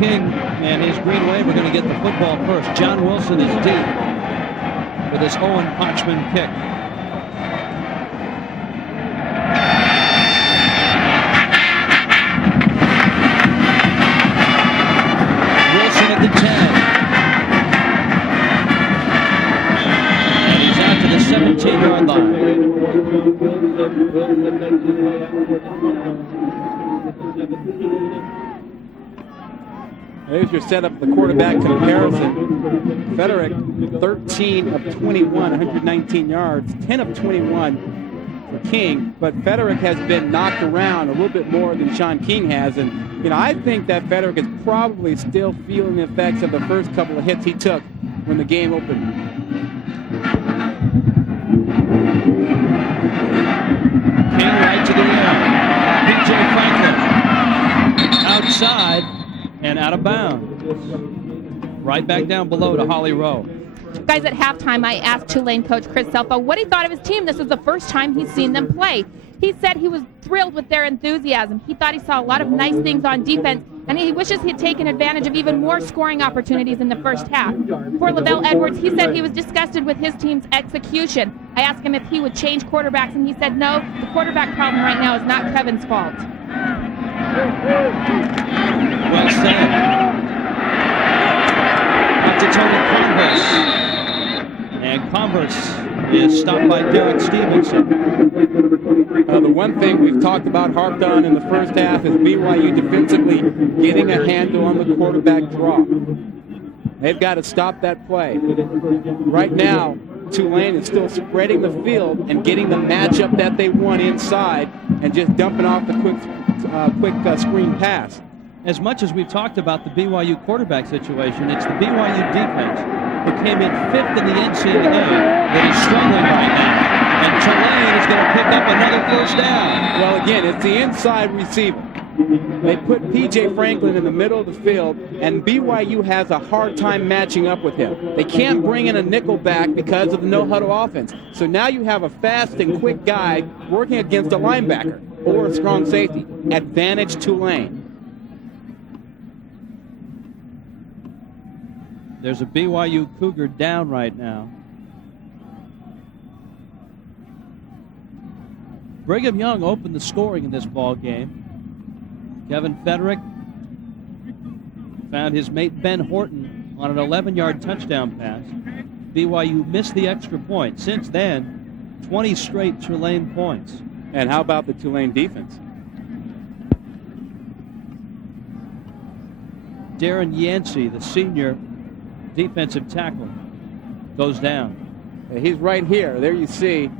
King and his Green Wave are going to get the football first. John Wilson is deep with his Owen Parchman kick. Wilson at the 10. And he's out to the 17-yard line. There's your setup, the quarterback comparison. Frederick, 13 of 21, 119 yards, 10 of 21 for King. But Frederick has been knocked around a little bit more than Sean King has. And, I think that Frederick is probably still feeling the effects of the first couple of hits he took when the game opened. King right to the end. P.J. Franklin outside and out of bounds. Right back down below to Holly Rowe. Guys, at halftime, I asked Tulane coach Chris Selfa what he thought of his team. This is the first time he's seen them play. He said he was thrilled with their enthusiasm. He thought he saw a lot of nice things on defense, and he wishes he had taken advantage of even more scoring opportunities in the first half. For Lavelle Edwards, he said he was disgusted with his team's execution. I asked him if he would change quarterbacks, and he said no, the quarterback problem right now is not Kevin's fault. Well said. Up to Tony Converse. And Converse is stopped by Derek Stevenson. The one thing we've talked about, harped on in the first half, is BYU defensively getting a handle on the quarterback draw. They've got to stop that play. Right now, Tulane is still spreading the field and getting the matchup that they want inside and just dumping off the quick screen pass. As much as we've talked about the BYU quarterback situation, it's the BYU defense who came in 5th in the NCAA that is struggling right now. And Tulane is going to pick up another first down. Well, again, it's the inside receiver. They put P.J. Franklin in the middle of the field, and BYU has a hard time matching up with him. They can't bring in a nickel back because of the no-huddle offense. So now you have a fast and quick guy working against a linebacker or a strong safety. Advantage Tulane. There's a BYU Cougar down right now. Brigham Young opened the scoring in this ball game. Kevin Frederick found his mate Ben Horton on an 11-yard touchdown pass. BYU missed the extra point. Since then, 20 straight Tulane points. And how about the Tulane defense? Darren Yancey, the senior defensive tackle, goes down. He's right here. There you see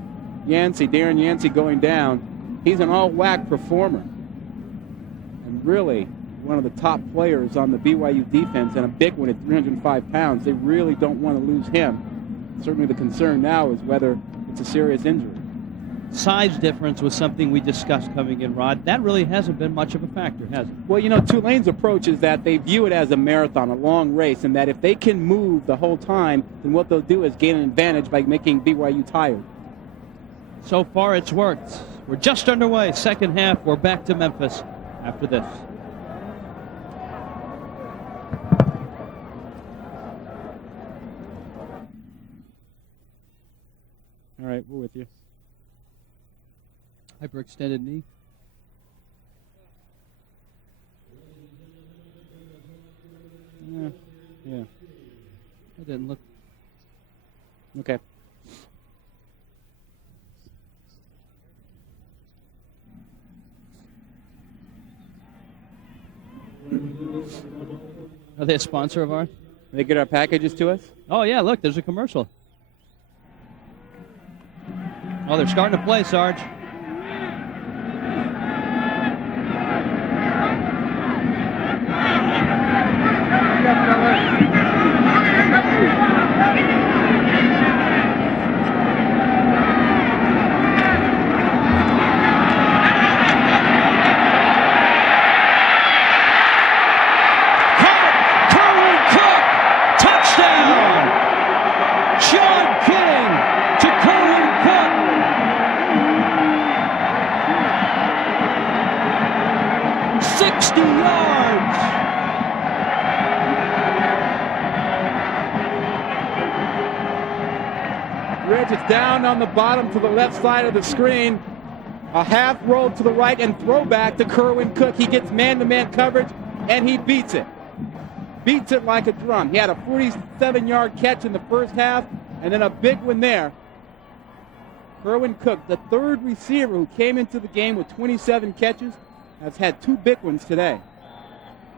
Yancey, Darren Yancey going down. He's an all-WAC performer. And really one of the top players on the BYU defense, and a big one at 305 pounds. They really don't want to lose him. Certainly the concern now is whether it's a serious injury. Size difference was something we discussed coming in, Rod. That really hasn't been much of a factor, has it? Well, Tulane's approach is that they view it as a marathon, a long race, and that if they can move the whole time, then what they'll do is gain an advantage by making BYU tired. So far, it's worked. We're just underway. Second half, we're back to Memphis after this. All right, we're with you. Hyperextended knee. Yeah. That didn't look. Okay. Are they a sponsor of ours? They get our packages to us? Oh, yeah, look, there's a commercial. Oh, they're starting to play, Sarge. coach. It's down on the bottom to the left side of the screen. A half roll to the right and throwback to Kerwin Cook. He gets man-to-man coverage, and he beats it. Beats it like a drum. He had a 47-yard catch in the first half, and then a big one there. Kerwin Cook, the third receiver who came into the game with 27 catches, has had 2 big ones today.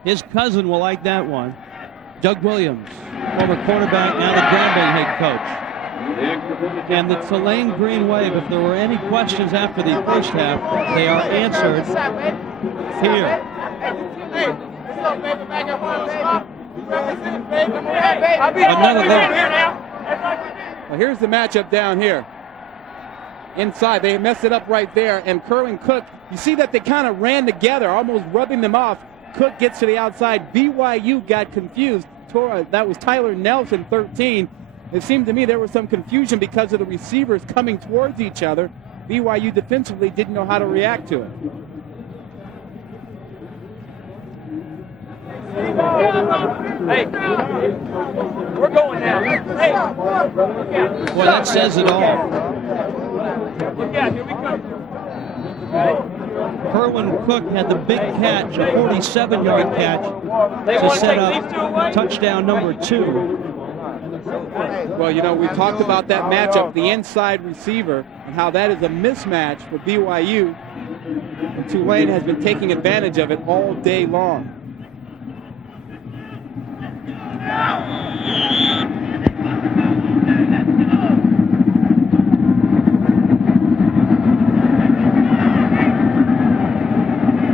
His cousin will like that one. Doug Williams, former quarterback, now the Grambling head coach. And the Tulane Green Wave, if there were any questions after the first half, they are answered here. Another look. Well, here's the matchup down here. Inside, they messed it up right there, and Kerwin Cook, you see that they kind of ran together, almost rubbing them off. Cook gets to the outside. BYU got confused. That was Tyler Nelson, 13. It seemed to me there was some confusion because of the receivers coming towards each other. BYU defensively didn't know how to react to it. Hey, we're going now. Hey, Boy, that says it all. look out, here we come. Kerwin Cook had the big catch, a 47-yard catch, to set up touchdown number 2. Well, you know, we talked about that matchup, the inside receiver, and how that is a mismatch for BYU. And Tulane has been taking advantage of it all day long.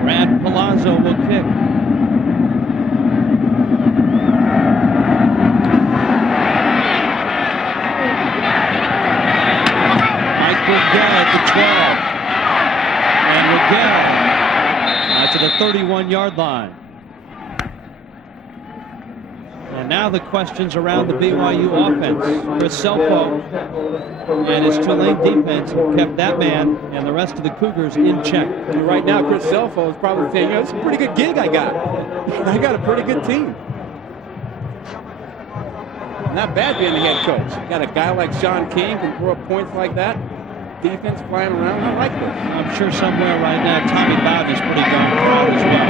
Brad Palazzo will kick. At the 12. And Miguel to the 31-yard line. And now the questions around the BYU offense. Chris Selfo and his Tulane defense kept that man and the rest of the Cougars in check. And right now, Chris Selfo is probably saying, you know, it's a pretty good gig I got. I got a pretty good team. Not bad being the head coach. Got a guy like Sean King can throw up points like that. Defense flying around. I like this. I'm sure somewhere right now Tommy Bowden's pretty darn proud as well.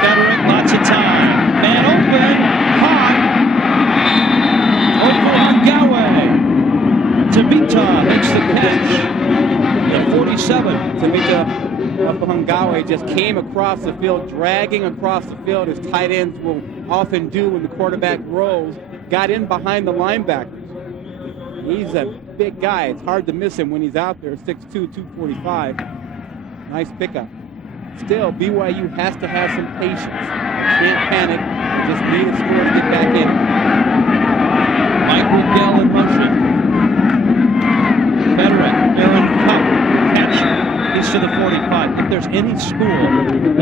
Veteran, lots of time. Man open. Hot. Over Argawe. Tabita makes the catch. At 47. Tabita Hangawe just came across the field, dragging across the field as tight ends will often do when the quarterback rolls. Got in behind the linebackers. He's a big guy. It's hard to miss him when he's out there, 6'2", 245. Nice pickup. Still, BYU has to have some patience. Can't panic. They just need a score to get back in. Michael Gell in motion. Veteran Aaron Cup catch. He's to the 45. If there's any school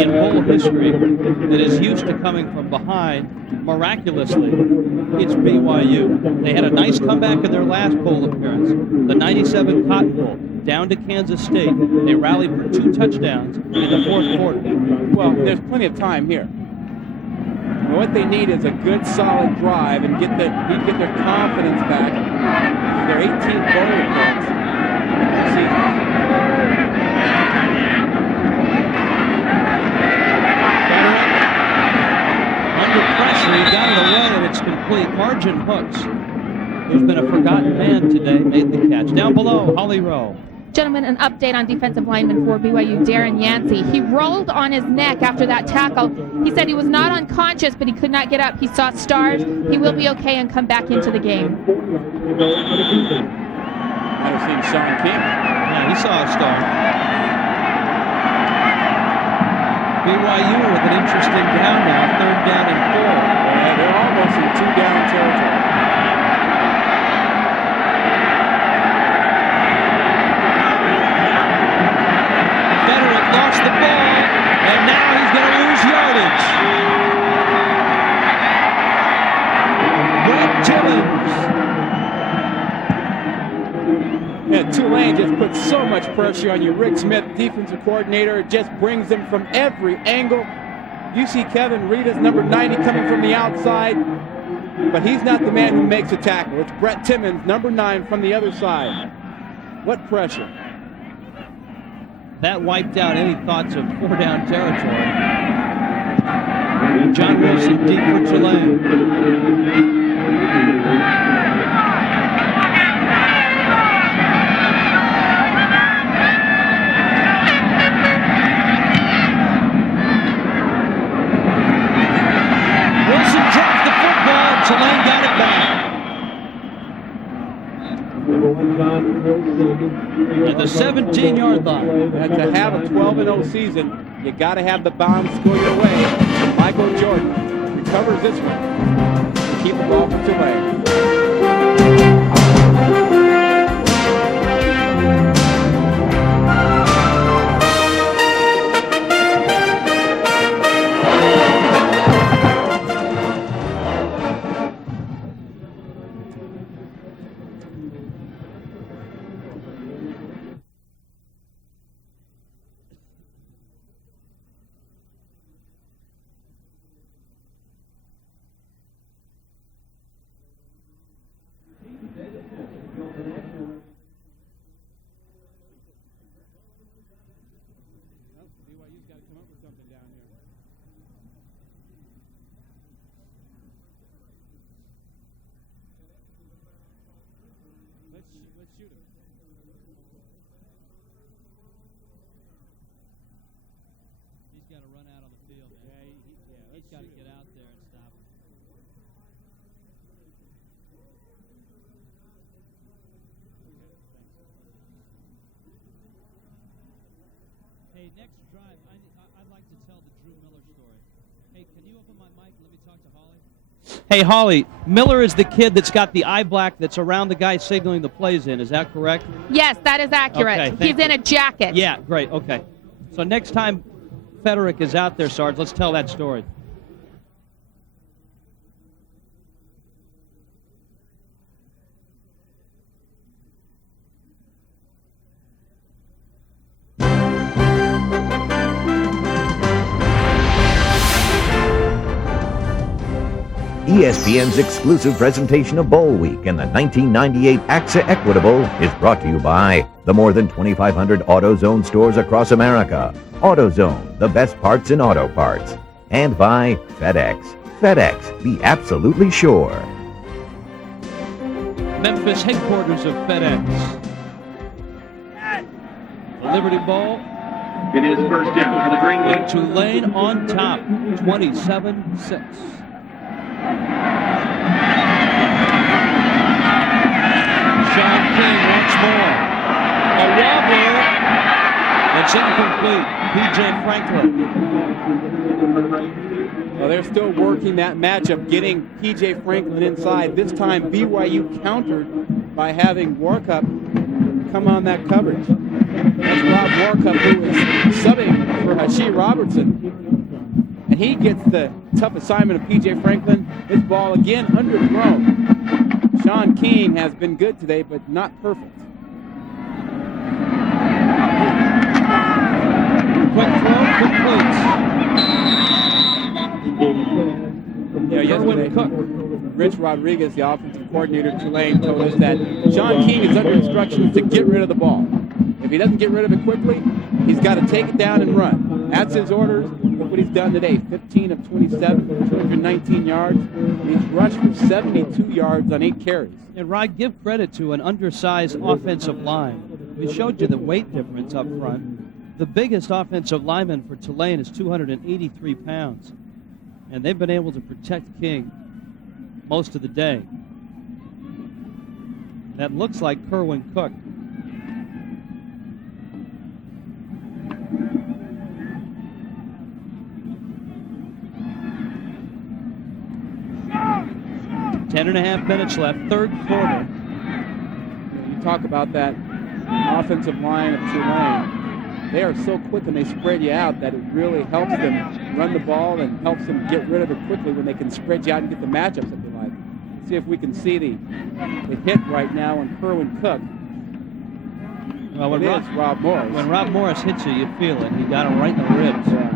in whole history that is used to coming from behind miraculously, it's BYU. They had a nice comeback in their last bowl appearance, the 97 Cotton Bowl, down to Kansas State. They rallied for 2 touchdowns in the fourth quarter. Well, there's plenty of time here. And what they need is a good, solid drive and get their confidence back. Their 18th bowl appearance. Pressure, he got it away, and it's complete. Margin Hooks, who's been a forgotten man today, made the catch. Down below, Holly Rowe. Gentlemen, an update on defensive lineman for BYU, Darren Yancey. He rolled on his neck after that tackle. He said he was not unconscious, but he could not get up. He saw stars. He will be okay and come back into the game. Might have seen Sean King. Yeah, he saw a star. BYU with an interesting down now, 3rd down and 4. Yeah, they're almost in 2-down territory. Veteran lost the ball, and now he's going to lose yardage. Greg Timmons. Yeah, Tulane just puts so much pressure on you. Rick Smith, defensive coordinator, just brings them from every angle. You see Kevin Rita's number 90 coming from the outside. but he's not the man who makes a tackle. It's Brett Timmons, number 9, from the other side. What pressure. That wiped out any thoughts of 4-down territory. John Wilson deep for Tulane. Wilson dropped the football. Tulane got it back. At the 17-yard line. And to have a 12-0 season, you got to have the bombs go your way. Michael Jordan recovers this one to keep the ball for Tulane. BYU's got to come up with something down here. Let's shoot him. He's got to run out on the field. He's got to get out there and stop him. Hey, next drive, I'd like to tell the Drew Miller story. Hey, can you open my mic? Let me talk to Holly. Hey, Holly, Miller is the kid that's got the eye black that's around the guy signaling the plays in. Is that correct? Yes, that is accurate. Okay, He's in a jacket. Yeah, great. Okay. So next time Federick is out there, Sarge, let's tell that story. ESPN's exclusive presentation of Bowl Week and the 1998 AXA Equitable is brought to you by the more than 2,500 AutoZone stores across America. AutoZone, the best parts in auto parts. And by FedEx. FedEx, be absolutely sure. Memphis headquarters of FedEx. The Liberty Bowl. It is first down for the Green Wave. And Tulane on top, 27-6. Sean King once more. A wobbler. It's incomplete. P.J. Franklin. Well, they're still working that matchup, getting P.J. Franklin inside. This time, BYU countered by having Warcup come on that coverage. That's Rob Warcup, who is subbing for Hashi Robertson. And he gets the tough assignment of P.J. Franklin. His ball again underthrown. Sean King has been good today, but not perfect. Quick throw, complete. Yeah, yesterday, Cook. Rich Rodriguez, the offensive coordinator at Tulane, told us that Sean King is under instructions to get rid of the ball. If he doesn't get rid of it quickly, he's got to take it down and run. That's his orders. Look what he's done today. 15 of 27, 219 yards. He's rushed for 72 yards on 8 carries. And Rod, give credit to an undersized offensive line. We showed you the weight difference up front. The biggest offensive lineman for Tulane is 283 pounds. And they've been able to protect King most of the day. That looks like Kerwin Cook. Ten and a half minutes left, third quarter. You talk about that offensive line of Tulane. They are so quick and they spread you out that it really helps them run the ball and helps them get rid of it quickly when they can spread you out and get the matchups that they like. See if we can see the hit right now on Kerwin Cook. Well, when Rob Morris. When Rob Morris hits you, you feel it. He got him right in the ribs. Yeah.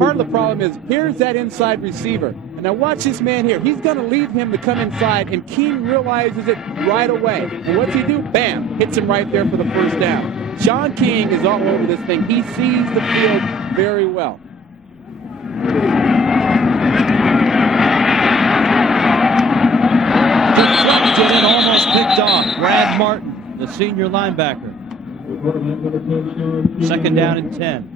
part of the problem is here's that inside receiver. And now watch this man here. He's going to leave him to come inside, and King realizes it right away. And what's he do? Bam! Hits him right there for the first down. Sean King is all over this thing. He sees the field very well. Deflected and almost picked off. Brad Martin, the senior linebacker. Second down and 10.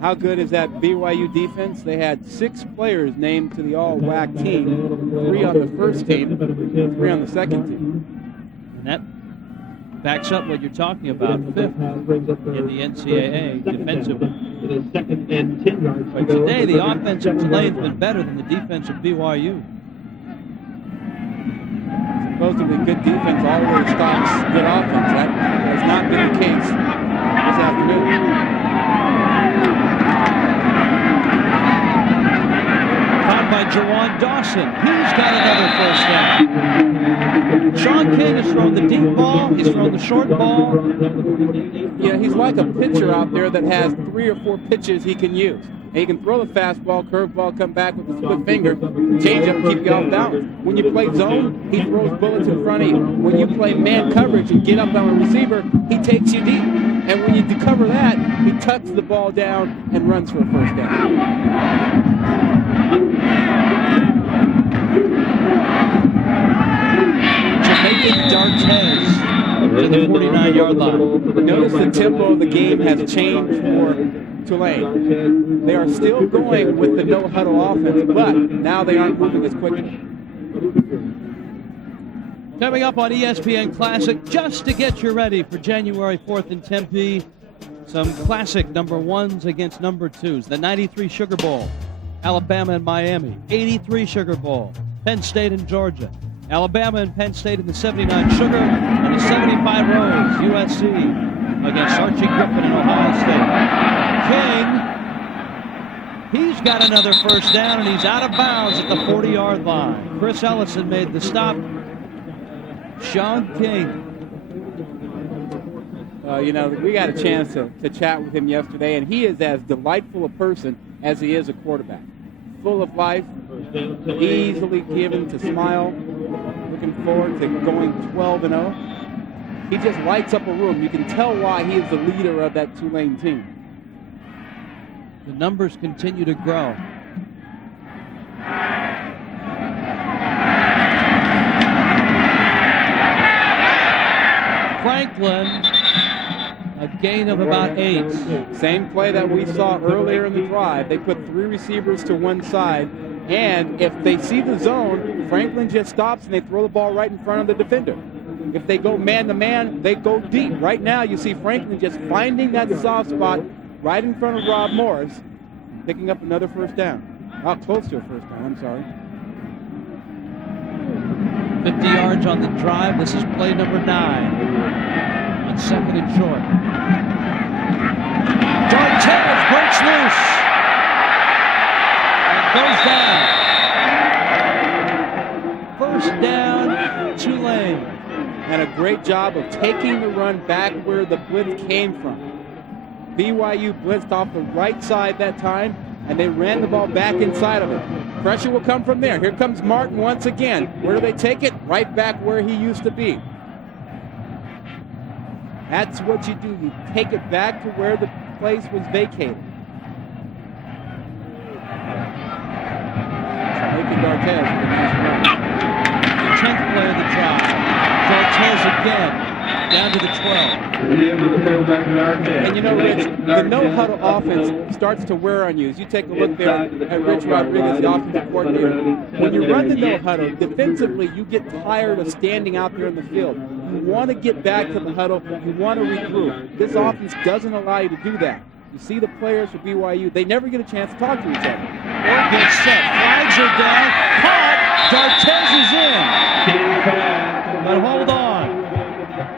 How good is that BYU defense? They had 6 players named to the all-WAC team, 3 on the first team, 3 on the second team. And that backs up what you're talking about, 5th in the NCAA defensively. But today, the offense of Tulane's been better than the defense of BYU. Supposedly good defense always stops good offense. That has not been the case this afternoon. Caught by Jawan Dawson. He's got another first down. Sean King has thrown the deep ball. He's thrown the short ball. Yeah, he's like a pitcher out there that has 3 or 4 pitches he can use. And he can throw the fastball, curveball, come back with a split finger, change up, and keep you off balance. When you play zone, he throws bullets in front of you. When you play man coverage and get up on a receiver, he takes you deep. And when you cover that, he tucks the ball down and runs for a first down. Jamaican Dartez to the 49-yard line. Notice the tempo of the game has changed for Tulane. They are still going with the no-huddle offense, but now they aren't moving as quickly. Coming up on ESPN Classic, just to get you ready for January 4th in Tempe, some classic number 1s against number 2s. The 93 Sugar Bowl, Alabama and Miami. 83 Sugar Bowl, Penn State and Georgia. Alabama and Penn State in the 79 Sugar, and the 75 Rose, USC against Archie Griffin in Ohio State. King, he's got another first down, and he's out of bounds at the 40-yard line. Chris Ellison made the stop. Sean King. We got a chance to chat with him yesterday, and he is as delightful a person as he is a quarterback. Full of life, easily given to smile, looking forward to going 12-0. He just lights up a room. You can tell why he is the leader of that Tulane team. The numbers continue to grow. Franklin, a gain of about 8. Same play that we saw earlier in the drive. They put 3 receivers to one side, and if they see the zone, Franklin just stops and they throw the ball right in front of the defender. If they go man-to-man, they go deep. Right now, you see Franklin just finding that soft spot right in front of Rob Morris, picking up another first down. Close to a first down, I'm sorry. 50 yards on the drive. This is play number 9. On second and short. Dartez breaks loose. Goes down. First down, Tulane. And a great job of taking the run back where the blitz came from. BYU blitzed off the right side that time, and they ran the ball back inside of it. Pressure will come from there. Here comes Martin once again. Where do they take it? Right back where he used to be. That's what you do. You take it back to where the place was vacated. Making Dartez with a nice run. The 10th play of the drive. Dartez again, down to the 12. And you know, Rich, the no-huddle offense starts to wear on you. As you take a look there at Rich Rodriguez, the offensive coordinator, when you run the no-huddle, defensively, you get tired of standing out there in the field. You want to get back to the huddle. You want to regroup. This offense doesn't allow you to do that. You see the players for BYU, they never get a chance to talk to each other. Or get set. Flags are down. Caught. Dartez is in. But hold on.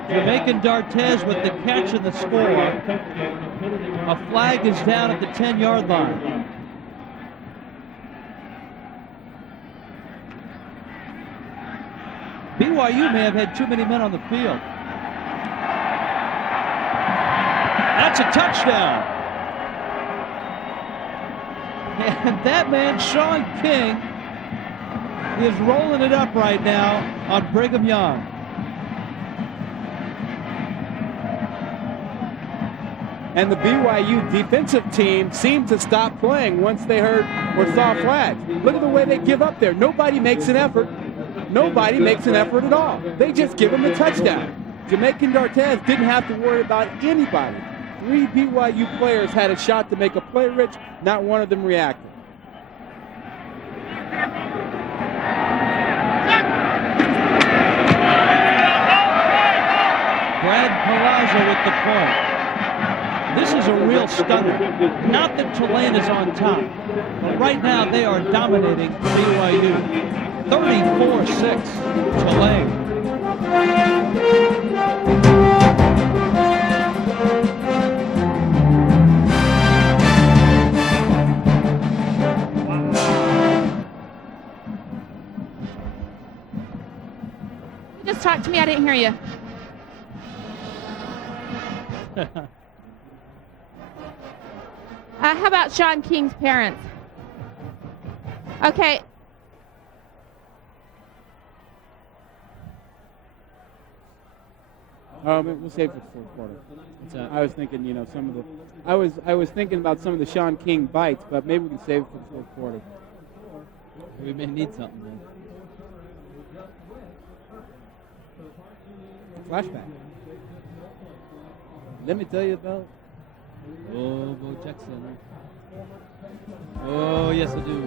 Jamaican Dartez with the catch and the score. A flag is down at the 10-yard line. BYU may have had too many men on the field. That's a touchdown. And that man, Sean King, is rolling it up right now on Brigham Young. And the BYU defensive team seemed to stop playing once they heard or saw flags. Look at the way they give up there. Nobody makes an effort. Nobody makes an effort at all. They just give them the touchdown. Jamaican D'Artez didn't have to worry about anybody. 3 BYU players had a shot to make a play, Rich. Not one of them reacted. Brad Palazzo with the point. This is a real stunner. Not that Tulane is on top, but right now they are dominating BYU. 34-6 Tulane. Just talk to me. I didn't hear you. How about Sean King's parents? Okay. We'll save it for the fourth quarter. I was thinking, some of the. I was thinking about some of the Sean King bites, but maybe we can save it for the fourth quarter. We may need something then. Flashback. Let me tell you about. Oh, Bo Jackson. Oh, yes, I do.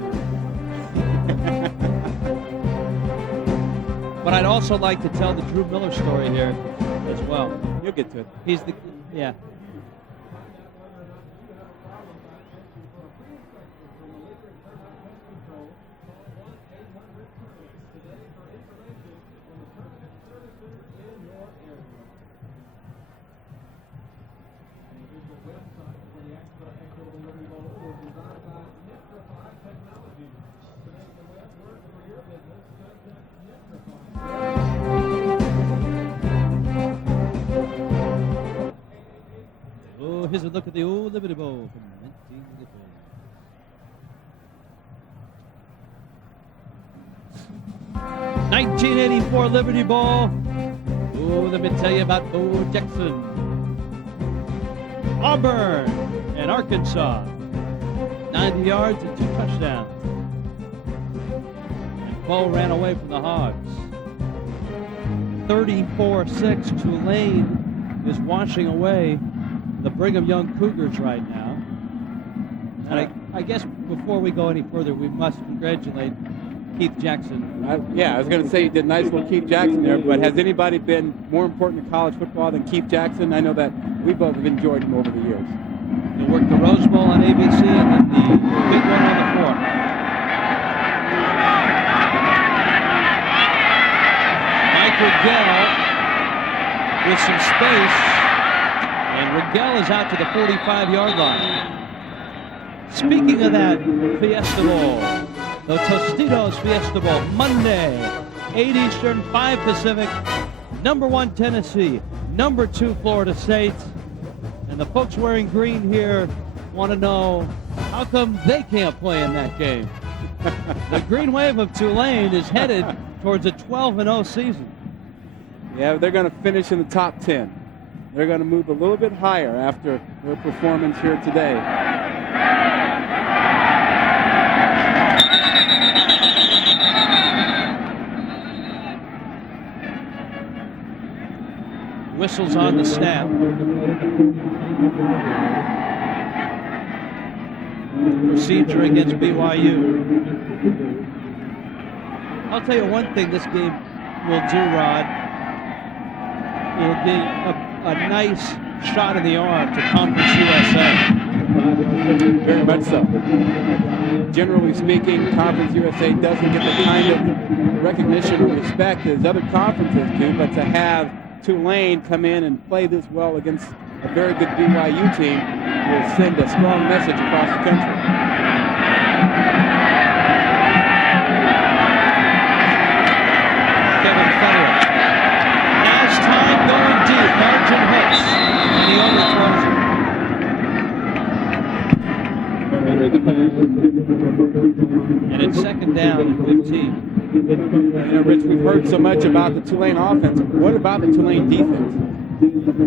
But I'd also like to tell the Drew Miller story here as well. You'll get to it. He's the, yeah. Oh, here's a look at the old Liberty Bowl from 1984 Liberty Bowl. Oh, let me tell you about Bo Jackson. Auburn and Arkansas. 90 yards and 2 touchdowns. And Bo ran away from the Hogs. 34-6. Tulane is washing away the Brigham Young Cougars right now. And I guess before we go any further, we must congratulate Keith Jackson. I was going to say you did nice little Keith Jackson there, but has anybody been more important to college football than Keith Jackson? I know that we both have enjoyed him over the years. He worked the Rose Bowl on ABC and then the big one on the 4th. Mike Rigel with some space. And Rigel is out to the 45-yard line. Speaking of that Fiesta Bowl, the Tostitos Fiesta Bowl, Monday, 8 Eastern, 5 Pacific, number 1 Tennessee, number 2 Florida State. And the folks wearing green here want to know how come they can't play in that game. The Green Wave of Tulane is headed towards a 12-0 season. Yeah, they're going to finish in the top 10. They're going to move a little bit higher after their performance here today. Whistles on the snap. Procedure against BYU. I'll tell you one thing this game will do, Rod. It'll be a nice shot in the arm to Conference USA. Very much so. Generally speaking, Conference USA doesn't get the kind of recognition or respect as other conferences do, but to have Tulane come in and play this well against a very good BYU team will send a strong message across the country. Kevin Federer. Now's time going deep. Margin hits. And he overthrows it. And it's second down and 15. Rich, we've heard so much about the Tulane offense. What about the Tulane defense?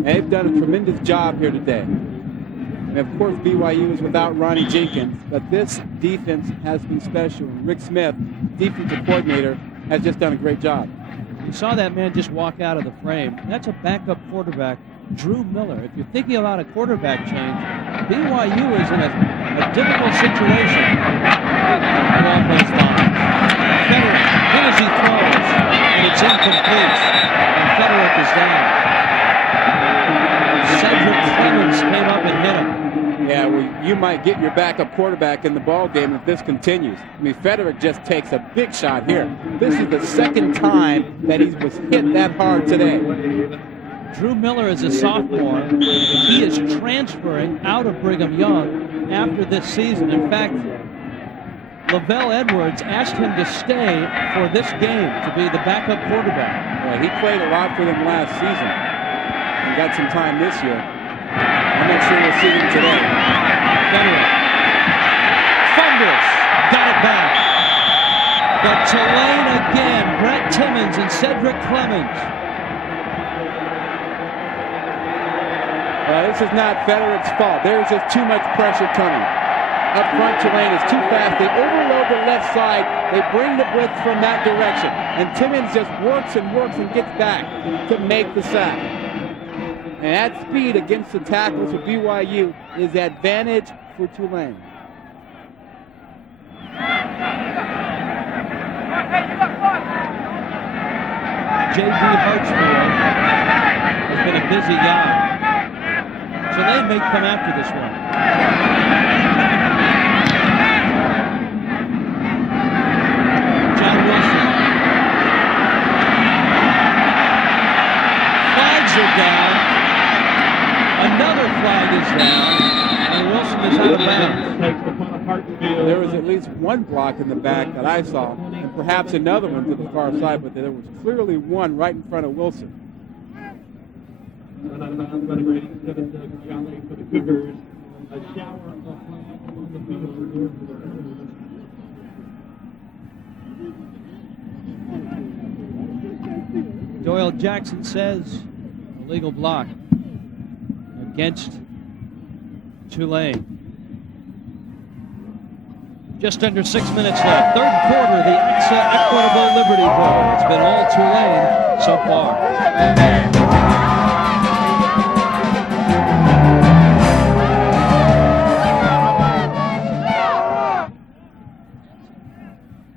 They've done a tremendous job here today. And of course, BYU is without Ronnie Jenkins, but this defense has been special. And Rick Smith, defensive coordinator, has just done a great job. You saw that man just walk out of the frame. That's a backup quarterback, Drew Miller. If you're thinking about a quarterback change, BYU is in a difficult situation. Ball goes long. Federick, good as he throws, and it's incomplete. And Federick is down. Cedric Clemens came up and hit him. Yeah, well, you might get your backup quarterback in the ball game if this continues. I mean, Federick just takes a big shot here. This is the second time that he was hit that hard today. Drew Miller is a sophomore. He is transferring out of Brigham Young after this season. In fact, Lavelle Edwards asked him to stay for this game to be the backup quarterback. Yeah, he played a lot for them last season and got some time this year. I'm not sure we'll see him today. Federick fumbles, got it back. But Tulane again, Brett Timmons and Cedric Clemens. This is not Federick's fault. There's just too much pressure coming. Up front, Tulane is too fast. They overload the left side. They bring the blitz from that direction. And Timmons just works and gets back to make the sack. And that speed against the tackles of BYU is advantage for Tulane. J.D. Hartsfield has been a busy guy. Tulane may come after this one. John Wilson. Flags are down. Another flag is down. And Wilson is out of bounds. There was at least one block in the back that I saw, and perhaps another one to the far side, but there was clearly one right in front of Wilson. Doyle Jackson says illegal block against Tulane. Just under 6 minutes left. Third quarter, the Equitable Liberty Bowl. It's been all Tulane so far.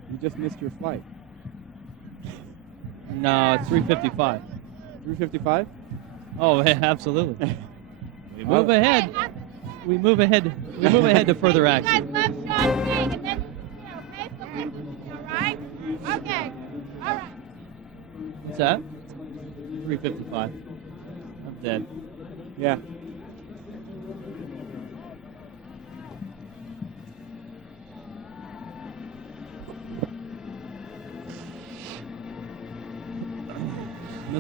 You just missed your flight. No, it's 3:55. 3:55? Oh, absolutely. We move ahead. We move ahead. We move ahead to further action. You guys love Sean King, and then okay, so all right? Okay, all right. What's that? 3:55. I'm dead. Yeah.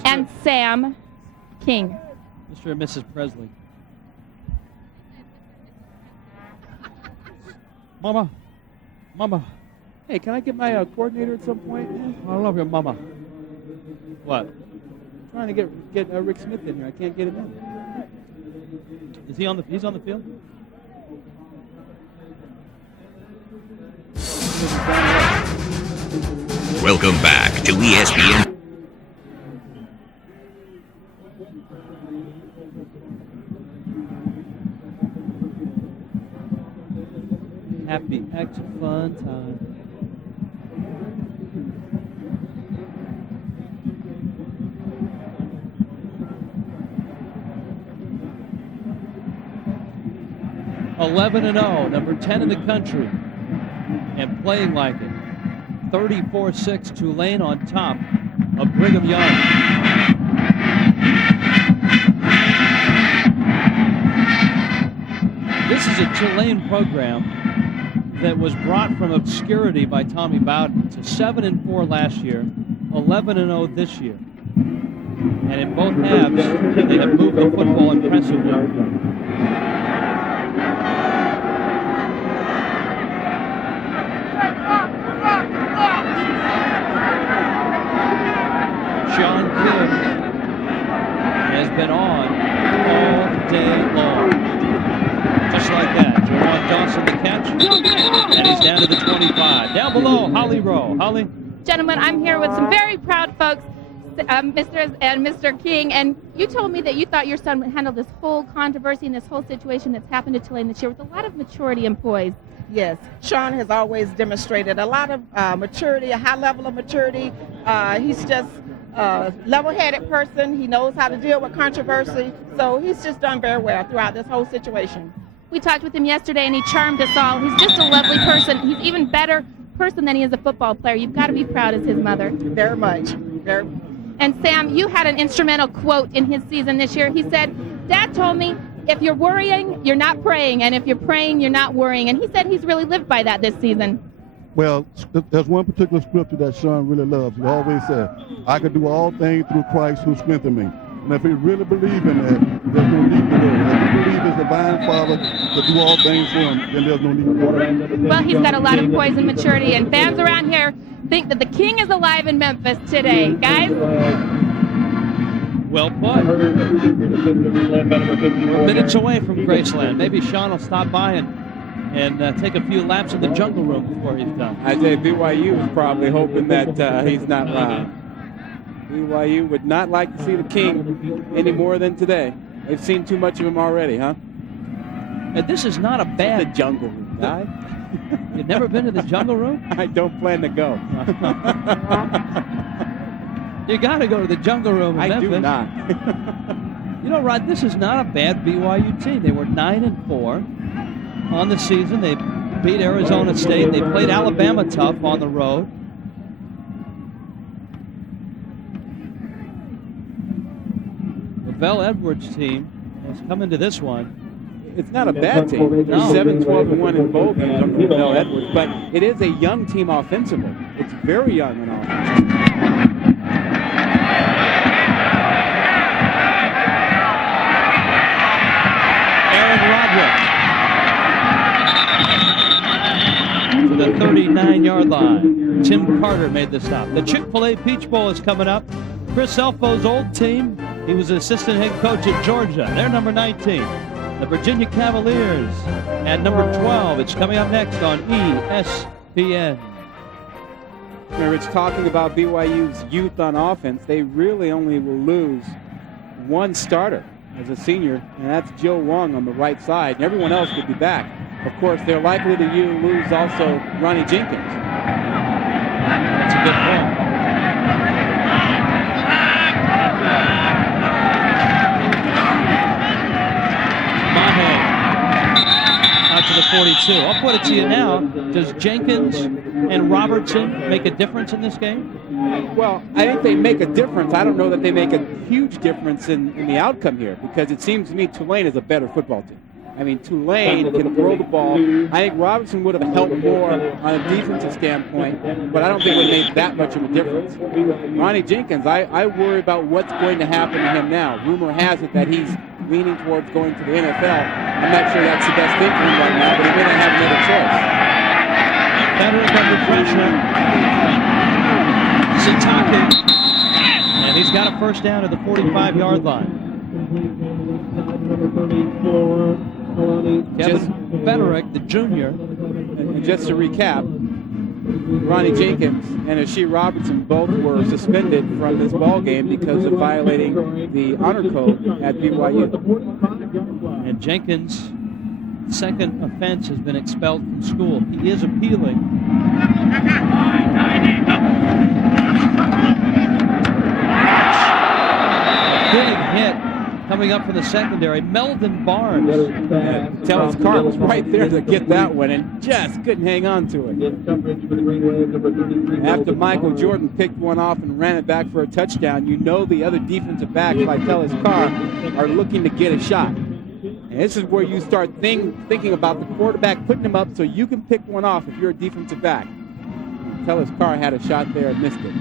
And Sam King. Mr. and Mrs. Presley. Mama. Mama. Hey, can I get my coordinator at some point? I love your mama. What? I'm trying to get Rick Smith in here. I can't get him in. Is he on the? He's on the field. Welcome back to ESPN. Happy, extra fun time. (11 and 0), number 10 in the country, and playing like it. 34-6, Tulane on top of Brigham Young. This is a Tulane program that was brought from obscurity by Tommy Bowden to 7-4 last year, 11-0 this year. And in both halves, they have moved the football impressively. And he's down to the 25. Down below, Holly Rowe. Holly? Gentlemen, I'm here with some very proud folks, Mr. King, and you told me that you thought your son would handle this whole controversy and this whole situation that's happened to Tulane this year with a lot of maturity and poise. Yes, Sean has always demonstrated a lot of maturity, a high level of maturity. He's just a level-headed person. He knows how to deal with controversy, so he's just done very well throughout this whole situation. We talked with him yesterday, and he charmed us all. He's just a lovely person. He's even better person than he is a football player. You've got to be proud as his mother. Very much. Very. And Sam, you had an instrumental quote in his season this year. He said, "Dad told me, if you're worrying, you're not praying, and if you're praying, you're not worrying." And he said he's really lived by that this season. Well, there's one particular scripture that Sean really loves. He always said, "I can do all things through Christ who strengthens me." And if he really believes in that, there's no need to worry. If he believes his divine Father to do all things for him, then there's no need to worry. Well, he's got a lot of poise and maturity, and fans around here think that the King is alive in Memphis today. Guys? Well put. We're minutes away from Graceland. Maybe Sean will stop by and take a few laps in the jungle room before he's done. I say BYU is probably hoping that he's not live. BYU would not like to see the King any more than today. They've seen too much of him already, huh? And this is not a bad... The jungle room, guy. You've never been to the jungle room? I don't plan to go. You got to go to the jungle room in Memphis. I do not. You know, Rod, this is not a bad BYU team. They were 9-4 on the season. They beat Arizona State. They played Alabama tough on the road. The Bell Edwards team has come into this one. It's not a bad team. They're 7-12-1 in bowl games under Bell Edwards, but it is a young team offensively. It's very young in offense. To the 39-yard line. Tim Carter made the stop. The Chick-fil-A Peach Bowl is coming up. Chris Elfo's old team, he was assistant head coach at Georgia. They're number 19. The Virginia Cavaliers at number 12. It's coming up next on ESPN. Now, Rich, talking about BYU's youth on offense, they really only will lose one starter as a senior, and that's Joe Wong on the right side. And everyone else will be back. Of course, they're likely to lose also Ronnie Jenkins. That's a good point. Mahe out to the 42. I'll put it to you now. Does Jenkins and Robertson make a difference in this game? Well, I think they make a difference. I don't know that they make a huge difference in the outcome here, because it seems to me Tulane is a better football team. I mean, Tulane can throw the ball. I think Robertson would have helped more on a defensive standpoint, but I don't think it would have made that much of a difference. Ronnie Jenkins, I worry about what's going to happen to him now. Rumor has it that he's leaning towards going to the NFL. I'm not sure that's the best thing for him right now, but he may not have another choice. Federick under pressure. Sitake. And he's got a first down at the 45-yard line. Kevin Federick, the junior. And just to recap, Ronnie Jenkins and Asheer Robertson both were suspended from this ball game because of violating the honor code at BYU. And Jenkins' second offense has been expelled from school. He is appealing. Big hit coming up from the secondary. Meldon Barnes. Tellis Carr was right there to get that one and just couldn't hang on to it. After Michael Jordan picked one off and ran it back for a touchdown, you know the other defensive backs like Tellis Carr are looking to get a shot. And this is where you start thinking about the quarterback putting them up so you can pick one off if you're a defensive back. Tellis Carr had a shot there and missed it.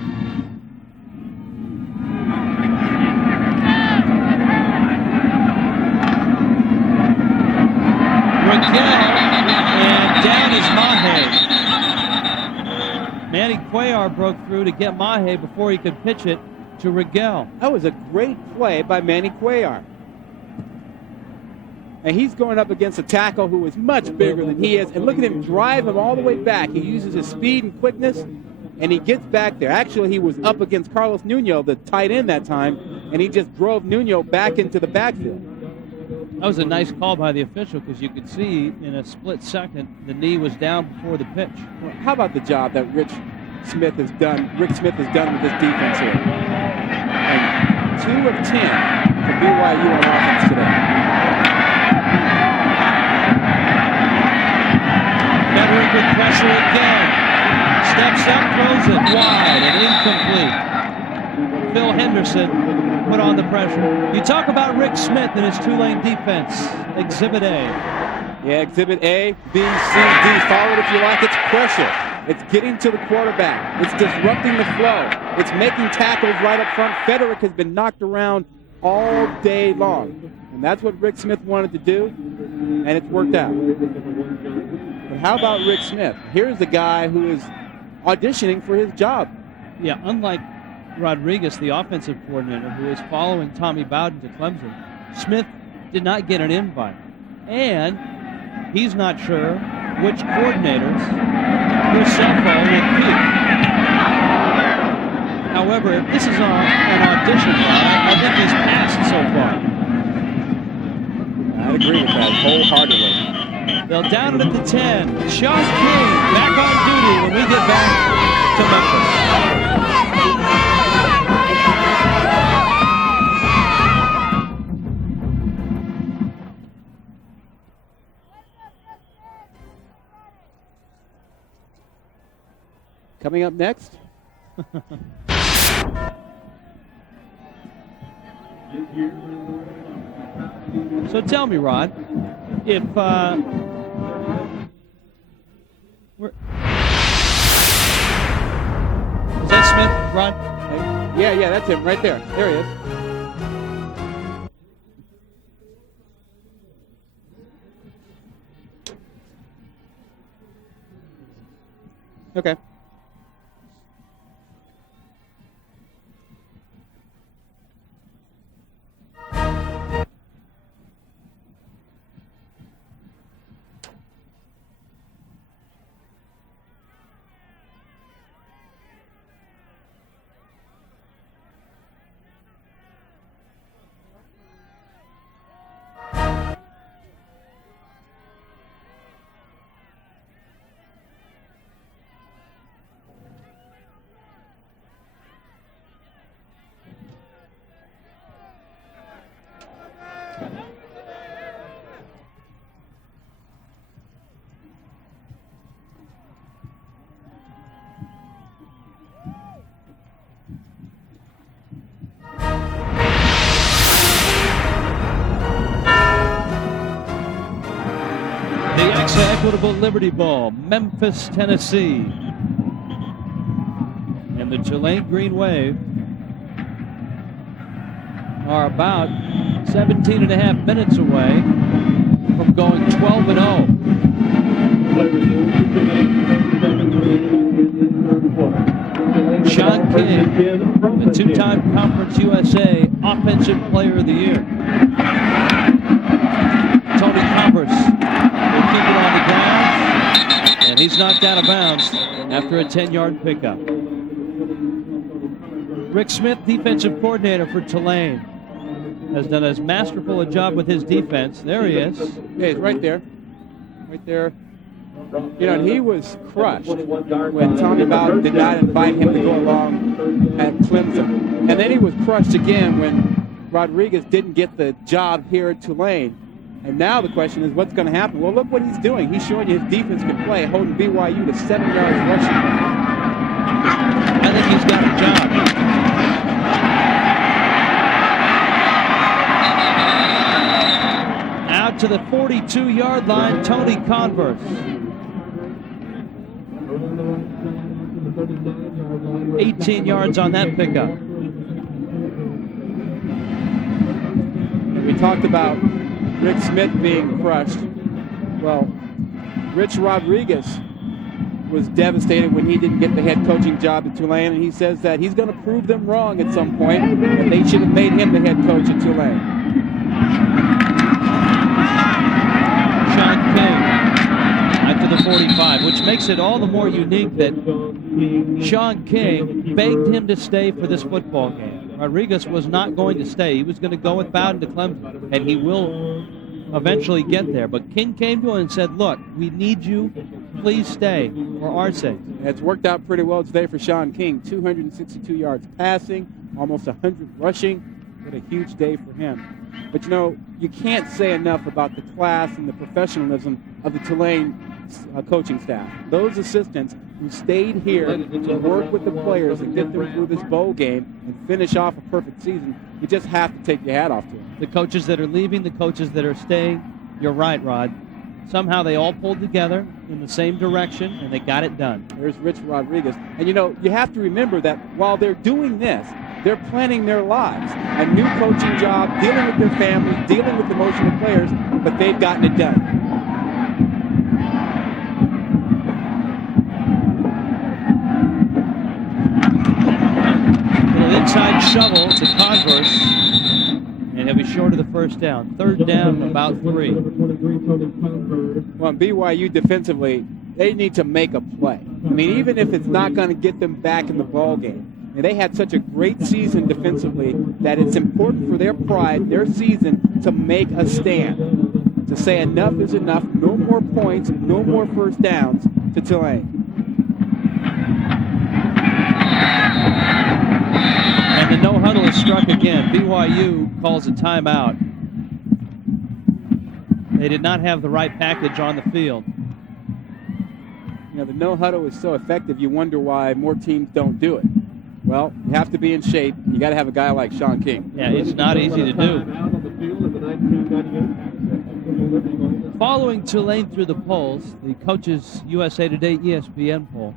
And down is Mahe. Manny Cuellar broke through to get Mahe before he could pitch it to Rigel. That was a great play by Manny Cuellar. And he's going up against a tackle who is much bigger than he is. And look at him drive him all the way back. He uses his speed and quickness, and he gets back there. Actually, he was up against Carlos Nuno, the tight end that time, and he just drove Nuno back into the backfield. That was a nice call by the official because you could see in a split second the knee was down before the pitch. Well, how about the job that Rick Smith has done with this defense here? And 2 of 10 for BYU on offense today. Federick with pressure again. Steps up, throws it wide and incomplete. Phil Henderson put on the pressure. You talk about Rick Smith and his Tulane defense. Exhibit A. Yeah, Exhibit A, B, C, D. Follow it if you like. It's pressure. It's getting to the quarterback. It's disrupting the flow. It's making tackles right up front. Federick has been knocked around all day long. And that's what Rick Smith wanted to do, and it's worked out. But how about Rick Smith? Here's the guy who is auditioning for his job. Yeah, unlike Rodriguez, the offensive coordinator, who is following Tommy Bowden to Clemson, Smith did not get an invite. And he's not sure which coordinators his cell phone will be. However, if this is an audition, I think he's passed so far. I'd agree with that wholeheartedly. They'll down it at the 10. Sean King back on duty when we get back to Memphis. Coming up next. So tell me, Rod, if is that Smith, Rod? Yeah, that's him right there. There he is. Okay. Equitable Liberty Bowl, Memphis, Tennessee. And the Tulane Green Wave are about 17 and a half minutes away from going 12-0. Sean King, the two-time Conference USA Offensive Player of the Year. Tony Converse will keep it on the ground, and he's knocked out of bounds after a 10-yard pickup. Rick Smith, defensive coordinator for Tulane, has done as masterful a job with his defense. There he is. Yeah, he's right there. Right there. You know, he was crushed when Tommy Bowden did not invite him to go along at Clemson. And then he was crushed again when Rodriguez didn't get the job here at Tulane. And now the question is, what's going to happen? Well, look what he's doing. He's showing you his defense can play, holding BYU to 7 yards rushing. I think he's got a job. Out to the 42-yard line, Tony Converse. 18 yards on that pickup. We talked about Rick Smith being crushed. Well, Rich Rodriguez was devastated when he didn't get the head coaching job at Tulane, and he says that he's going to prove them wrong at some point, and they should have made him the head coach at Tulane. King after the 45, which makes it all the more unique that Sean King begged him to stay for this football game. Rodriguez was not going to stay. He was going to go with Bowden to Clemson, and he will eventually get there. But King came to him and said, look, we need you. Please stay for our sake. It's worked out pretty well today for Sean King. 262 yards passing, almost 100 rushing. What a huge day for him. But, you know, you can't say enough about the class and the professionalism of the Tulane coaching staff. Those assistants who stayed here to work with the players and get them through this bowl game and finish off a perfect season, you just have to take your hat off to them. The coaches that are leaving, the coaches that are staying, you're right, Rod. Somehow they all pulled together in the same direction, and they got it done. There's Rich Rodriguez. And, you know, you have to remember that while they're doing this, they're planning their lives. A new coaching job, dealing with their families, dealing with emotional players, but they've gotten it done. Inside shovel to Converse, and he'll be short of the first down. Third down, about 3. Well, BYU defensively, they need to make a play. I mean, even if it's not going to get them back in the ball game. And they had such a great season defensively that it's important for their pride, their season, to make a stand. To say enough is enough, no more points, no more first downs to Tulane. And the no huddle is struck again. BYU calls a timeout. They did not have the right package on the field. You know, the no huddle is so effective, you wonder why more teams don't do it. Well, you have to be in shape. You got to have a guy like Sean King. Yeah, it's not easy to do. Following Tulane through the polls, the Coaches USA Today ESPN poll,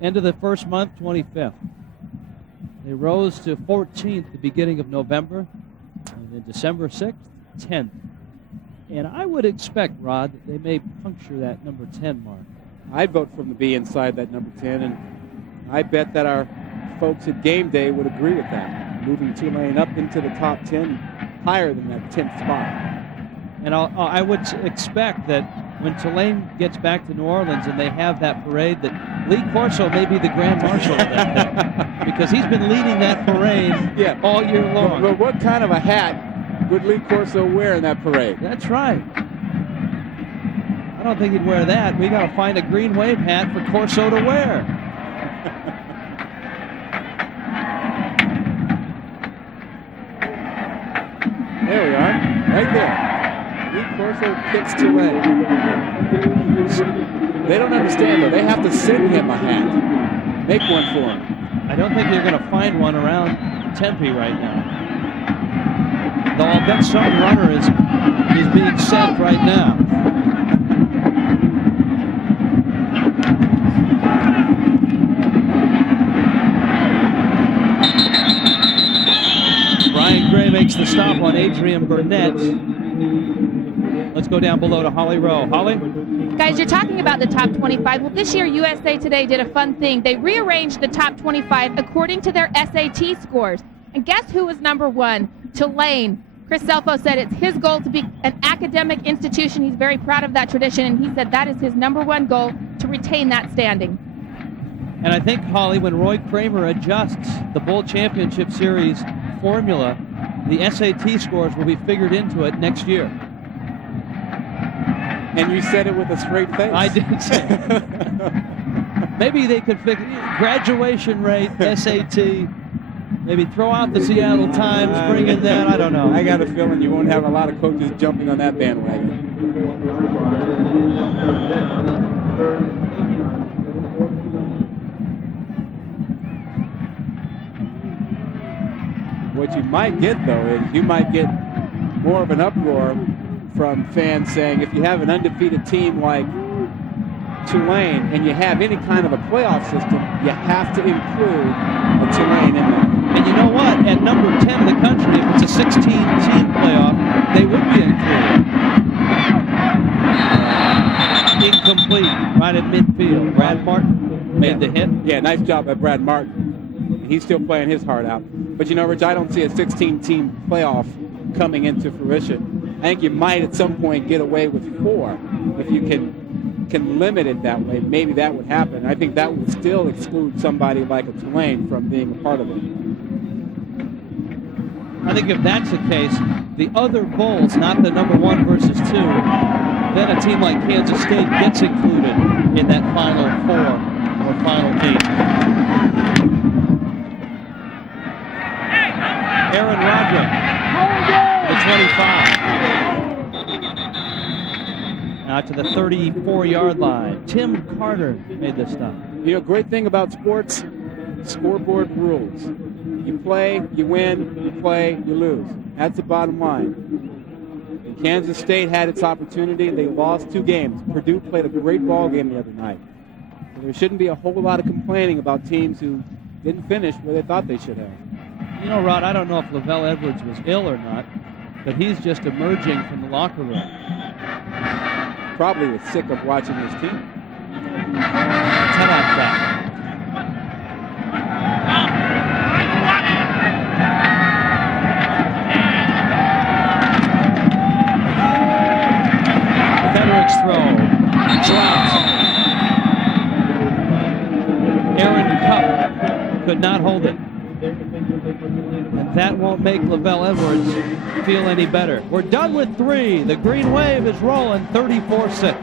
end of the first month, 25th. They rose to 14th at the beginning of November, and then December 6th, 10th. And I would expect, Rod, that they may puncture that number 10 mark. I'd vote for them to be inside that number 10, and I bet that our folks at Game Day would agree with that, moving Tulane up into the top 10, higher than that 10th spot. And I would expect that when Tulane gets back to New Orleans and they have that parade, that Lee Corso may be the grand marshal of that thing, because he's been leading that parade all year long. Well, what kind of a hat would Lee Corso wear in that parade? That's right. I don't think he'd wear that. We got to find a green wave hat for Corso to wear. There we are, right there. Lee Corso kicks Tulane. They don't understand, though. They have to send him a hat. Make one for him. I don't think you're going to find one around Tempe right now. Though I'll bet some runner is being sent right now. Brian Gray makes the stop on Adrian Burnett. Let's go down below to Holly Rowe. Holly? Guys, you're talking about the top 25. Well, this year USA Today did a fun thing. They rearranged the top 25 according to their SAT scores. And guess who was number 1? Tulane. Chris Selfo said it's his goal to be an academic institution. He's very proud of that tradition, and he said that is his number 1 goal, to retain that standing. And I think, Holly, when Roy Kramer adjusts the Bowl Championship Series formula, the SAT scores will be figured into it next year. And you said it with a straight face. I did say it. Maybe they could fix graduation rate, SAT. Maybe throw out the Seattle Times, bring in that. I don't know. I got a feeling you won't have a lot of coaches jumping on that bandwagon. What you might get, though, is you might get more of an uproar from fans saying if you have an undefeated team like Tulane and you have any kind of a playoff system, you have to include a Tulane in there. And you know what? At number 10 in the country, if it's a 16-team playoff, they would be included. Incomplete, right at midfield. Brad Martin made the hit. Yeah, nice job by Brad Martin. He's still playing his heart out. But, you know, Rich, I don't see a 16-team playoff coming into fruition. I think you might at some point get away with 4 if you can limit it that way. Maybe that would happen. I think that would still exclude somebody like a Tulane from being a part of it. I think if that's the case, the other bowls, not the number 1 versus 2, then a team like Kansas State gets included in that final 4 or final 8. Aaron Roderick, the 25. Out to the 34-yard line. Tim Carter made this stop. You know, great thing about sports, scoreboard rules. You play, you win, you play, you lose. That's the bottom line. Kansas State had its opportunity. They lost 2 games. Purdue played a great ball game the other night. So there shouldn't be a whole lot of complaining about teams who didn't finish where they thought they should have. You know, Rod, I don't know if Lavelle Edwards was ill or not, but he's just emerging from the locker room. Probably was sick of watching his team. How about that? Federick's throw. Drops. Aaron Cupp could not hold it. And that won't make Lavelle Edwards feel any better. We're done with 3. The green wave is rolling 34-6.